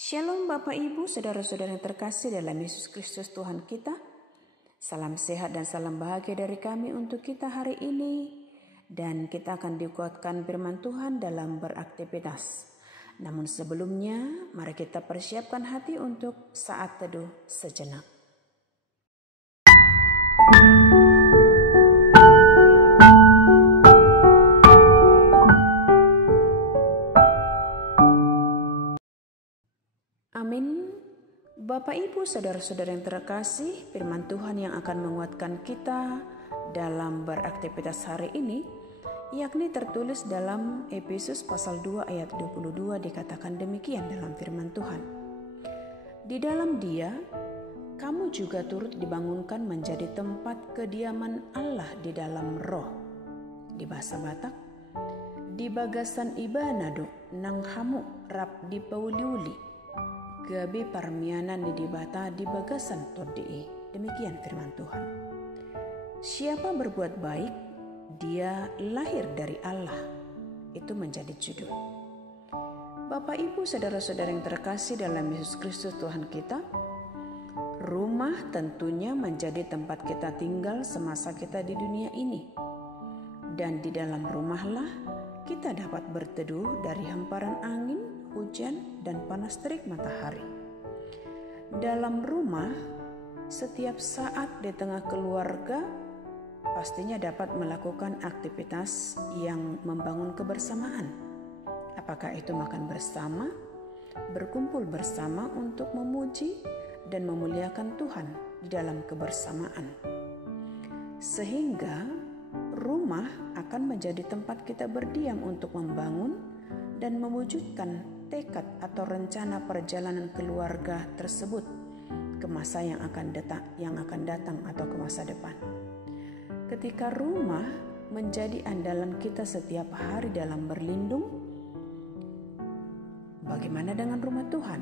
Shalom Bapak Ibu, saudara-saudara yang terkasih dalam Yesus Kristus Tuhan kita. Salam sehat dan salam bahagia dari kami untuk kita hari ini. Dan kita akan dikuatkan firman Tuhan dalam beraktivitas. Namun sebelumnya, mari kita persiapkan hati untuk saat teduh sejenak. Amin. Bapak Ibu saudara-saudara yang terkasih, firman Tuhan yang akan menguatkan kita dalam beraktivitas hari ini, yakni tertulis dalam Efesus pasal 2 ayat 22, dikatakan demikian dalam firman Tuhan. Di dalam Dia, kamu juga turut dibangunkan menjadi tempat kediaman Allah di dalam roh. Di bahasa Batak, di bagasan ibanado nang hamu rap di pauliuli. Gabi parmianan di dibata di bagasan todei. Demikian firman Tuhan. Siapa berbuat baik, dia lahir dari Allah. Itu menjadi judul. Bapak Ibu saudara-saudara yang terkasih dalam Yesus Kristus Tuhan kita, rumah tentunya menjadi tempat kita tinggal semasa kita di dunia ini. Dan di dalam rumahlah kita dapat berteduh dari hamparan angin, hujan, dan panas terik matahari. Dalam rumah, setiap saat di tengah keluarga pastinya dapat melakukan aktivitas yang membangun kebersamaan. Apakah itu makan bersama, berkumpul bersama untuk memuji dan memuliakan Tuhan di dalam kebersamaan. Sehingga rumah akan menjadi tempat kita berdiam untuk membangun dan mewujudkan tekad atau rencana perjalanan keluarga tersebut ke masa yang akan datang atau ke masa depan. Ketika rumah menjadi andalan kita setiap hari dalam berlindung, bagaimana dengan rumah Tuhan?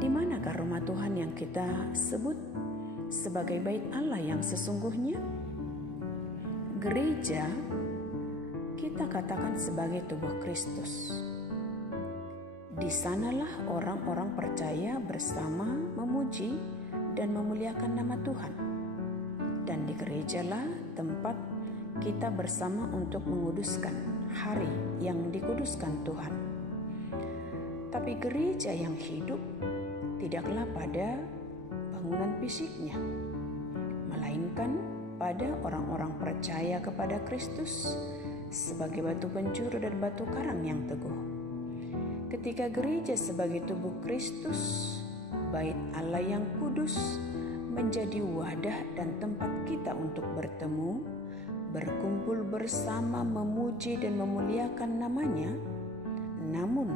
Di manakah rumah Tuhan yang kita sebut sebagai bait Allah yang sesungguhnya? Gereja kita katakan sebagai tubuh Kristus. Di sanalah orang-orang percaya bersama memuji dan memuliakan nama Tuhan. Dan di gerejalah tempat kita bersama untuk menguduskan hari yang dikuduskan Tuhan. Tapi gereja yang hidup tidaklah pada bangunan fisiknya, melainkan pada orang-orang percaya kepada Kristus sebagai batu penjuru dan batu karang yang teguh. Ketika gereja sebagai tubuh Kristus, bait Allah yang kudus, menjadi wadah dan tempat kita untuk bertemu, berkumpul bersama, memuji dan memuliakan namanya. Namun,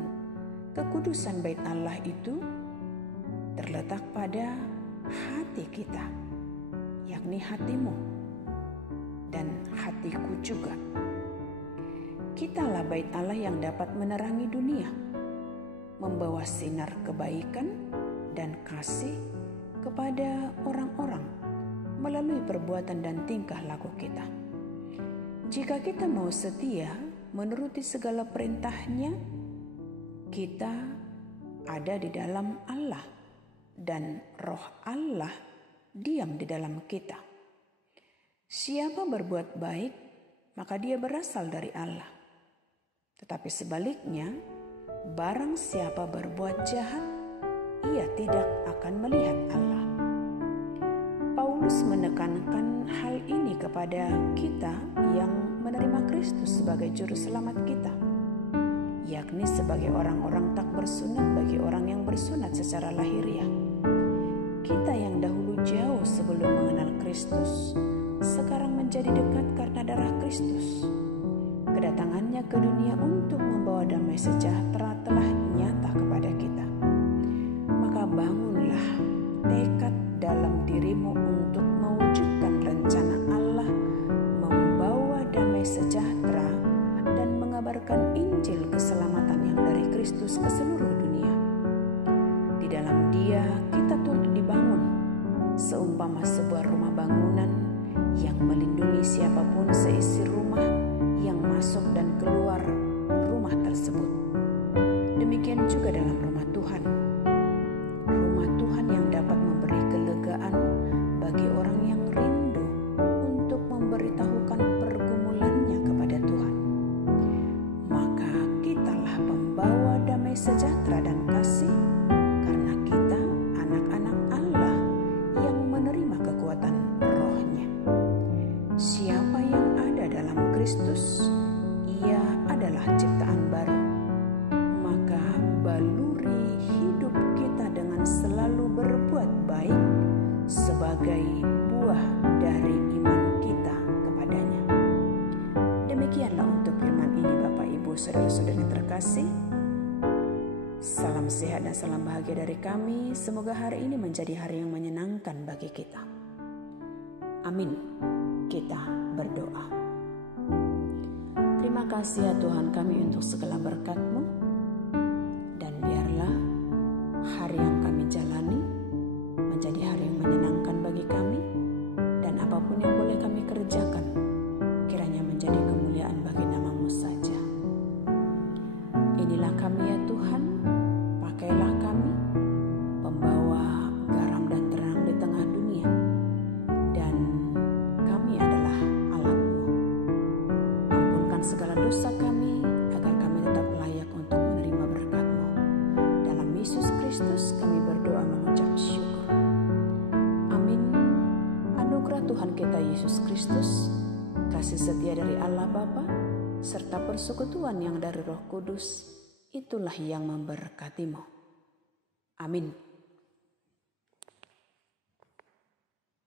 kekudusan bait Allah itu terletak pada hati kita, yakni hatimu dan hatiku juga. Kitalah bait Allah yang dapat menerangi dunia, membawa sinar kebaikan dan kasih kepada orang-orang melalui perbuatan dan tingkah laku kita. Jika kita mau setia menuruti segala perintahnya, kita ada di dalam Allah dan roh Allah diam di dalam kita. Siapa berbuat baik, maka dia berasal dari Allah. Tetapi sebaliknya, barang siapa berbuat jahat, ia tidak akan melihat Allah. Paulus menekankan hal ini kepada kita yang menerima Kristus sebagai juru selamat kita, yakni sebagai orang-orang tak bersunat bagi orang yang bersunat secara lahiriah. Kita yang dahulu jauh sebelum mengenal Kristus, sekarang menjadi dekat karena darah Kristus. Kedatangannya ke dunia untuk membawa damai sejahtera telah nyata kepada kita. Maka bangunlah tekad dalam dirimu untuk mewujudkan rencana Allah, membawa damai sejahtera dan mengabarkan Injil keselamatan yang dari Kristus ke seluruh dunia. Di dalam Dia kita turut dibangun, seumpama sebuah rumah bangunan yang melindungi siapapun seisi rumah yang masuk dan keluar rumah tersebut. Demikian juga dalam rumah Tuhan. sehat dan salam bahagia dari kami. Semoga hari ini menjadi hari yang menyenangkan bagi kita. Amin. Kita berdoa. Terima kasih ya Tuhan kami untuk segala berkat-Mu. Dan biarlah hari yang kami jalani menjadi hari yang menyenangkan bagi kami. Dan apapun yang boleh kami kerjakan, kiranya menjadi kemuliaan bagi nama-Mu saja. Inilah kami ya Tuhan, pakailah kami, pembawa garam dan terang di tengah dunia. Dan kami adalah alat-Mu. Ampunkan segala dosa kami, agar kami tetap layak untuk menerima berkat-Mu. Dalam Yesus Kristus kami berdoa mengucap syukur. Amin. Anugerah Tuhan kita Yesus Kristus, kasih setia dari Allah Bapa, serta persekutuan yang dari Roh Kudus, itulah yang memberkati-Mu. Amin.